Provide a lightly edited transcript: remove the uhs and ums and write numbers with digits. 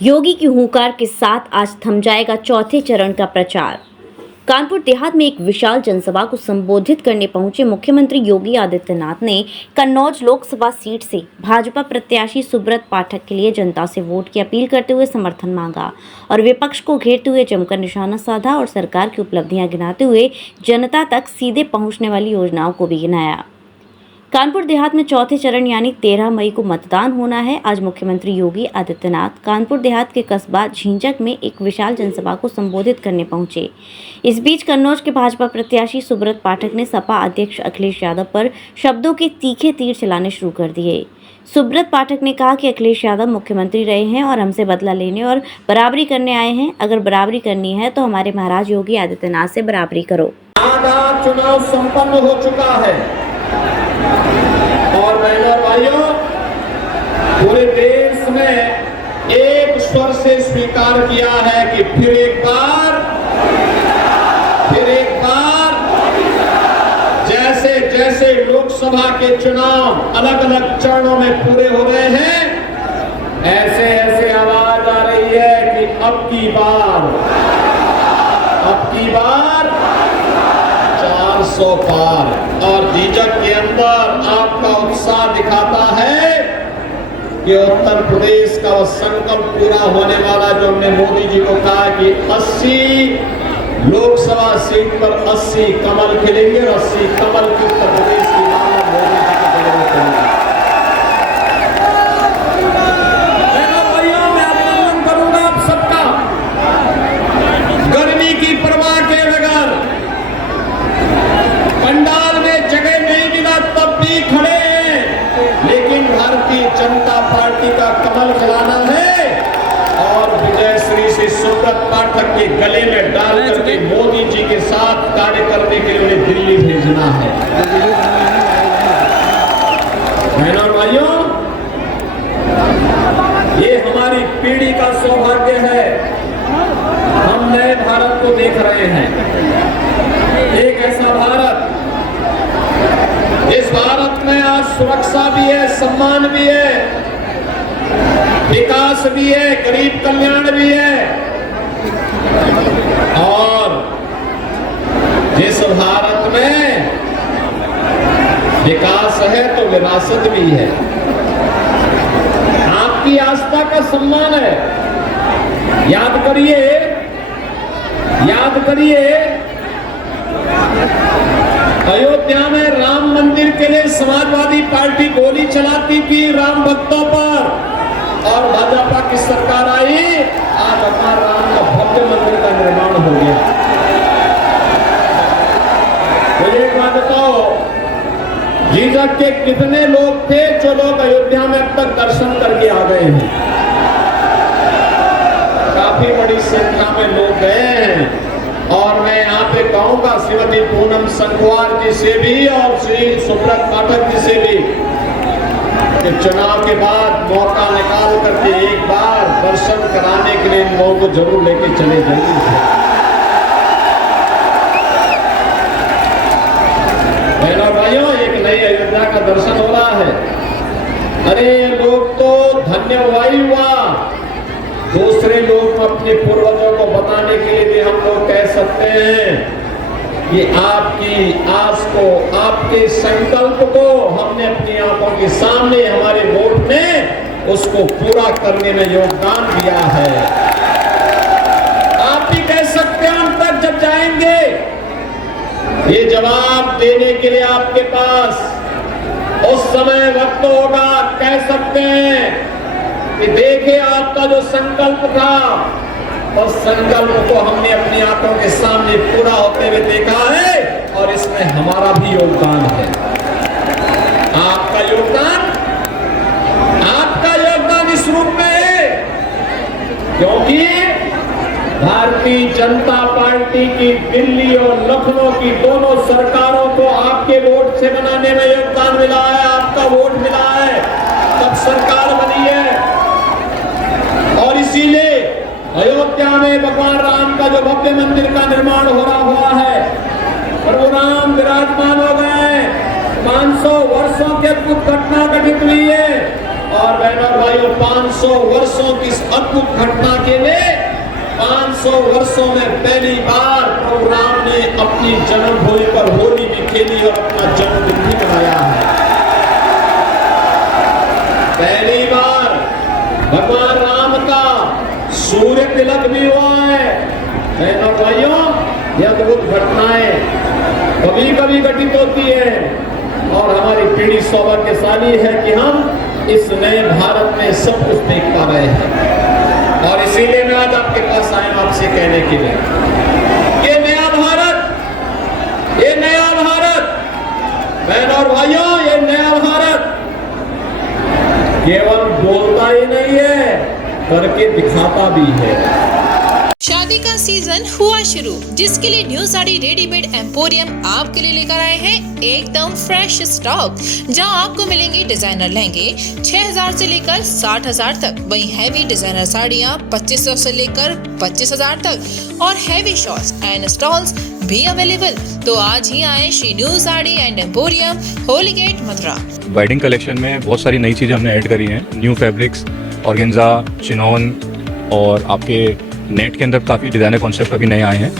योगी की हुंकार के साथ आज थम जाएगा चौथे चरण का प्रचार। कानपुर देहात में एक विशाल जनसभा को संबोधित करने पहुंचे मुख्यमंत्री योगी आदित्यनाथ ने कन्नौज लोकसभा सीट से भाजपा प्रत्याशी सुब्रत पाठक के लिए जनता से वोट की अपील करते हुए समर्थन मांगा और विपक्ष को घेरते हुए जमकर निशाना साधा और सरकार की उपलब्धियां गिनाते हुए जनता तक सीधे पहुंचने वाली योजनाओं को भी गिनाया। कानपुर देहात में चौथे चरण यानी 13 मई को मतदान होना है। आज मुख्यमंत्री योगी आदित्यनाथ कानपुर देहात के कस्बा झिंझक में एक विशाल जनसभा को संबोधित करने पहुंचे। इस बीच कन्नौज के भाजपा प्रत्याशी सुब्रत पाठक ने सपा अध्यक्ष अखिलेश यादव पर शब्दों के तीखे तीर चलाने शुरू कर दिए। सुब्रत पाठक ने कहा कि अखिलेश यादव मुख्यमंत्री रहे हैं और हमसे बदला लेने और बराबरी करने आए हैं। अगर बराबरी करनी है तो हमारे महाराज योगी आदित्यनाथ से बराबरी करो। आधा चुनाव संपन्न हो चुका है और बहनों भाइयों, पूरे देश में एक स्वर से स्वीकार किया है कि फिर एक बार जैसे जैसे लोकसभा के चुनाव अलग अलग चरणों में पूरे हो रहे हैं, ऐसे ऐसे आवाज आ रही है कि अब की बार 400 पार। और झिंझक के अंदर आपका उत्साह दिखाता है कि उत्तर प्रदेश का वो संकल्प पूरा होने वाला जो हमने मोदी जी को कहा कि 80 लोकसभा सीट पर 80 कमल खिलेंगे और 80 कमल की उत्तर प्रदेश की माला मोदी जी की जरूरत होगी। मैं अभिनंदन करूंगा आप सबका। गर्मी की परवाह के बगैर पंडाल में जगह नहीं मिला तब भी खड़े हैं, लेकिन भारतीय जनता पार्टी का कमल खिलाना है और विजय श्री सुब्रत पाठक के गले में डाल करके मोदी जी के साथ कार्य करने के लिए उन्हें दिल्ली भेजना है। बहनों और भाइयों, ये हमारी पीढ़ी का सौभाग्य है। हम नए भारत को देख रहे हैं, एक ऐसा भारत, इस भारत में आज सुरक्षा भी है, सम्मान भी है, विकास भी है, गरीब कल्याण भी है और जिस भारत में विकास है तो विरासत भी है। आपकी आस्था का सम्मान है। याद करिए अयोध्या में राम मंदिर के लिए समाजवादी पार्टी गोली चलाती थी राम भक्तों पर और भाजपा की सरकार आई, आज अपना राम का भव्य मंदिर का निर्माण हो गया। मुझे एक बात बताओ, झिंझक के कितने लोग थे जो लोग अयोध्या में अब तक दर्शन करके आ गए हैं? काफी बड़ी संख्या में लोग गए हैं और मैं यहाँ पे कहूंगा श्रीमती पूनम संघवार जी से भी और श्री सुब्रत पाठक जी से भी कि चुनाव के बाद मौका निकाल करके एक बार दर्शन कराने के लिए इन लोगों को जरूर लेके चले जाइए। बहनों भाइयों, एक नई अयोध्या का दर्शन हो रहा है। अरे लोग तो धन्य हुआ। दूसरे लोग अपने पूर्वजों को बताने के लिए भी हम लोग कह सकते हैं कि आपकी आस को, आपके संकल्प को हमने अपनी आंखों के सामने हमारे वोट ने उसको पूरा करने में योगदान दिया है। आप भी कह सकते हैं अंत तक जब जाएंगे, ये जवाब देने के लिए आपके पास उस समय वक्त होगा। कह सकते हैं कि देखिए आपका जो संकल्प था, उस संकल्प को हमने अपनी आंखों के सामने पूरा होते हुए देखा है और इसमें हमारा भी योगदान है। आपका योगदान इस रूप में है क्योंकि भारतीय जनता पार्टी की दिल्ली और लखनऊ की दोनों सरकारों को आपके वोट से बनाने में योगदान मिला है, आपका वोट मिला है, तब सरकार बनी है। और इसीलिए अयोध्या में भगवान राम का जो भव्य मंदिर का निर्माण हो रहा हुआ है, प्रभु राम विराजमान हो गए। 500 वर्षों की अद्भुत घटना घटित हुई है और बहनों और भाइयों, 500 वर्षों की इस अद्भुत घटना के लिए 500 वर्षों में पहली बार प्रभु राम ने अपनी जन्मभूमि पर होली भी खेली और अपना जन्मदिन भी मनाया है। पहली बार भगवान राम का सूर्य तिलक भी हुआ है। बहनों भाइयों, ये अद्भुत घटनाएं कभी कभी घटित होती है और हमारी पीढ़ी सौभाग्यशाली है कि हम इस नए भारत में सब कुछ देख पा रहे हैं। और इसीलिए मैं आज आपके पास आया हूं आपसे कहने के लिए, ये नया भारत, ये नया भारत, बहनों और भाइयों, ये नया भारत केवल बोलता ही नहीं है, करके दिखाता भी है। शादी का सीजन हुआ शुरू, जिसके लिए न्यू साड़ी रेडीमेड एम्पोरियम आपके लिए लेकर आए हैं एकदम फ्रेश स्टॉक, जहां आपको मिलेंगे डिजाइनर लहंगे 6000 से लेकर 60000 तक, वहीं हैवी डिजाइनर साड़ियां 2500 से लेकर 25000 तक और हैवी शॉर्ट्स एंड स्टॉल्स भी अवेलेबल। तो आज ही आए Shri new sari and emporium, Holi gate, Mathura. Wedding collection में बहुत सारी नई चीज़ें हमने ऐड करी हैं, न्यू फैब्रिक्स, ऑर्गेन्जा, चिनॉन और आपके नेट के अंदर काफ़ी डिज़ाइनर कॉन्सेप्ट अभी नए आए हैं।